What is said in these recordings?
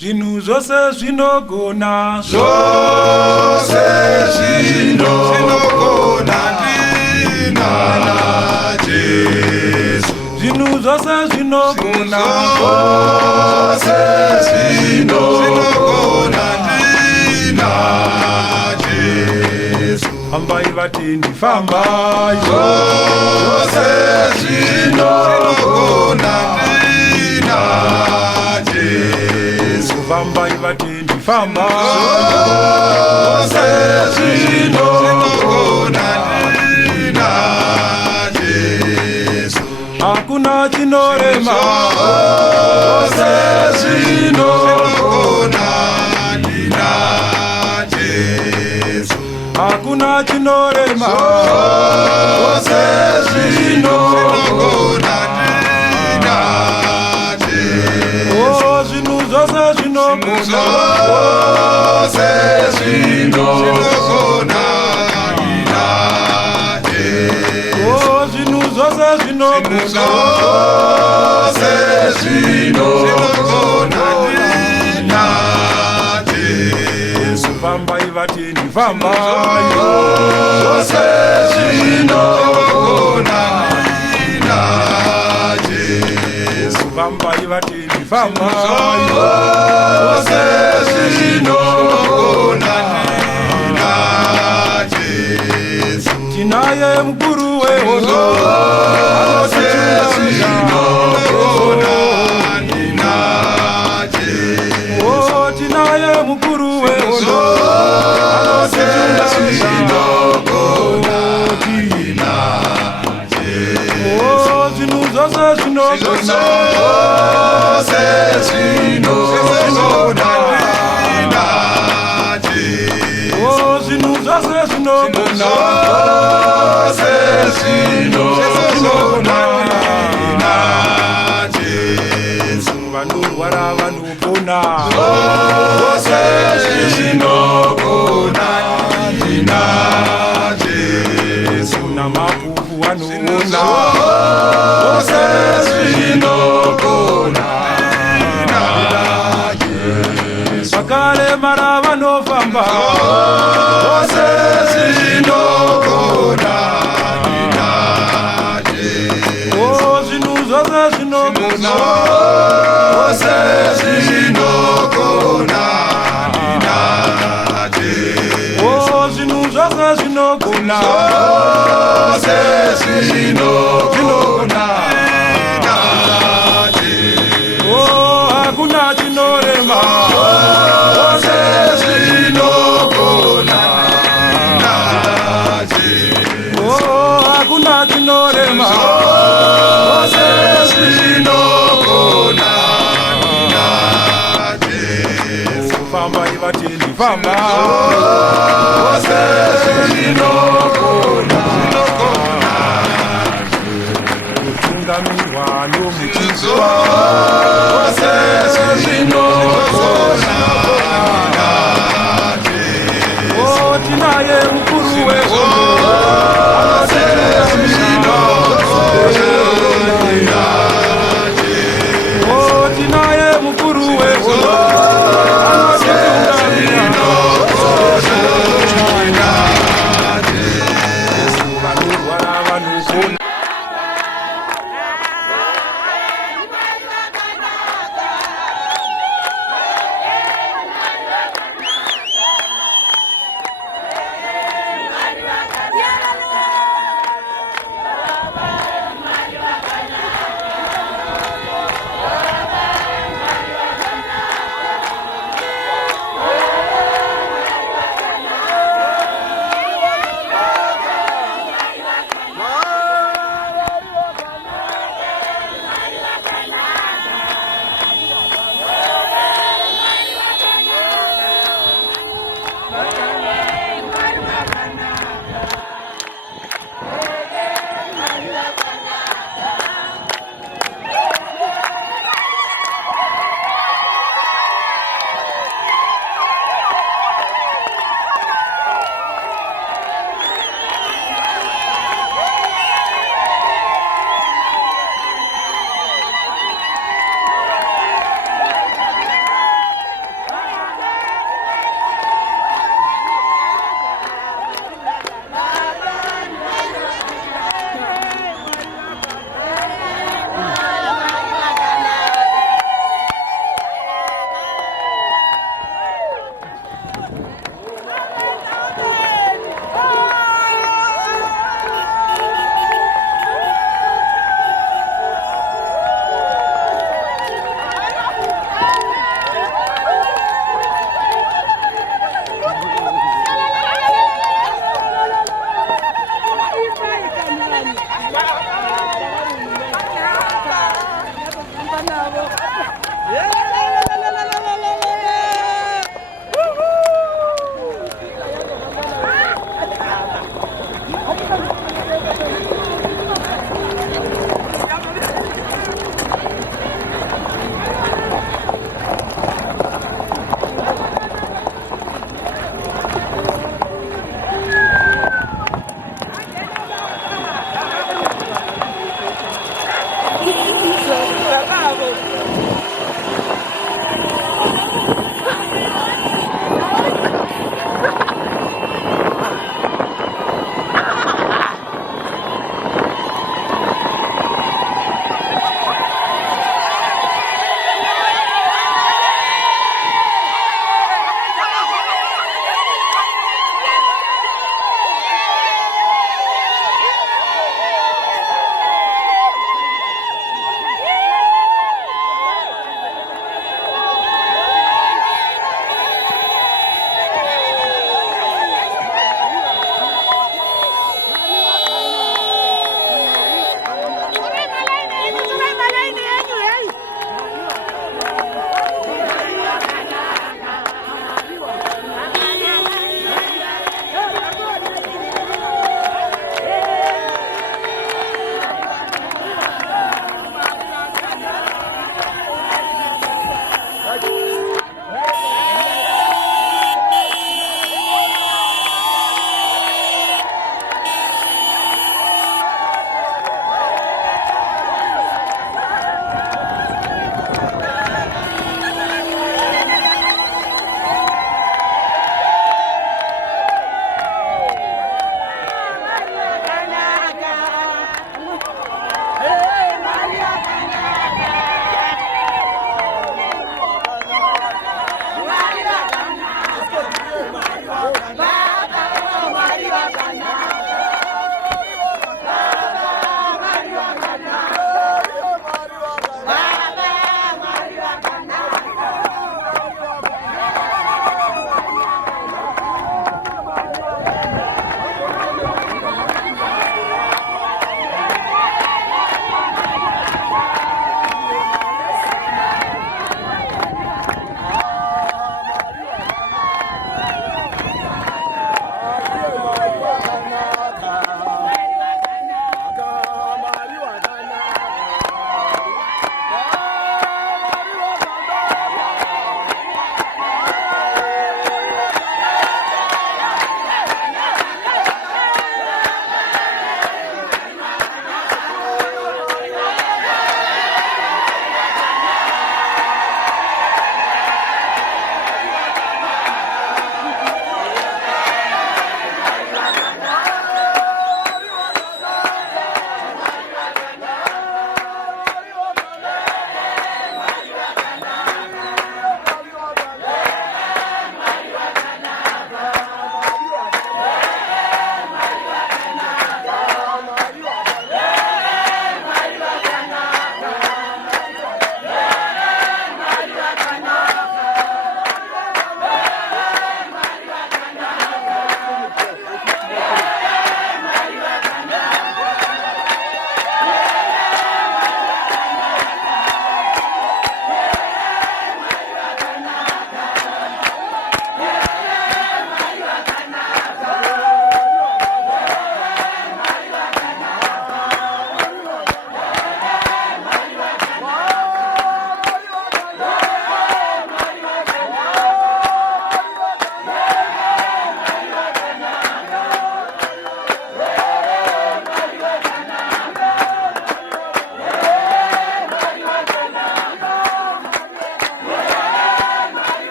Zvinhu zvose zvinogona, zvose zvinogona ndina Jesu. Zvinhu zvose zvinogona, zvose zvinogona ndina Jesu. Fambai vatendi, fambai. Zvose zvinogona ndina Jesu. Fambai vatendi, fambai. Zvose zvinogona ndina Jesu. Hakuna chinorema, Zvose zvinogona ndina Jesu. hakuna chinorema, Zvose zvinogona ndina Jesu. oh, zvinhu zvose zvinogona, Zvose zvinogona ndina Jesu. oh, zvinhu zvose zvinogona, Zvose zvinogona ndina Jesu. fambai vatendi, fambai. Zvose zvinogona ndina Jesu. Fambai vatendi, fambai. Zvose zvinogona ndina Jesu. Tinaye mukuru wehondo, Zvose zvinogona ndina Jesu. oh, tinaye mukuru wehondo, Zvose zvinogona ndina Jesu. oh, zvinhu zvose zvinogona, Zvose zvinogona ndina Jesu. oh, zvinhu zvose zvinogona, Zvose zvinogona ndina Jesu. vanorwara vanopona, Zvose zvinogona ndina Jesu. namapupu vanoona, Zvose zvinogona ndina Jesu. vakaremara vanofamba, Zvose zvinogona ndina Jesu. oh, zvinhu zvose zvinogona, Zvose zvinogona ndina Jesu. oh, zvinhu zvose zvinogona, Zvose zvinogona ndina Jesu. oh, hakuna chinorema, Zvose zvinogona ndina Jesu. oh, hakuna chinorema, Zvose zvinogona ndina Jesu. fambai vatendi, fambai. Zvose zvinogona Kutungamirwa nomuchizo, Zvose zvinogona ndina Jesu. oh, tinaye mukuru wehondo, Zvose zvinogona ndina Jesu. oh, tinaye mukuru wehondo, vanorwara vanopona,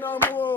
na mo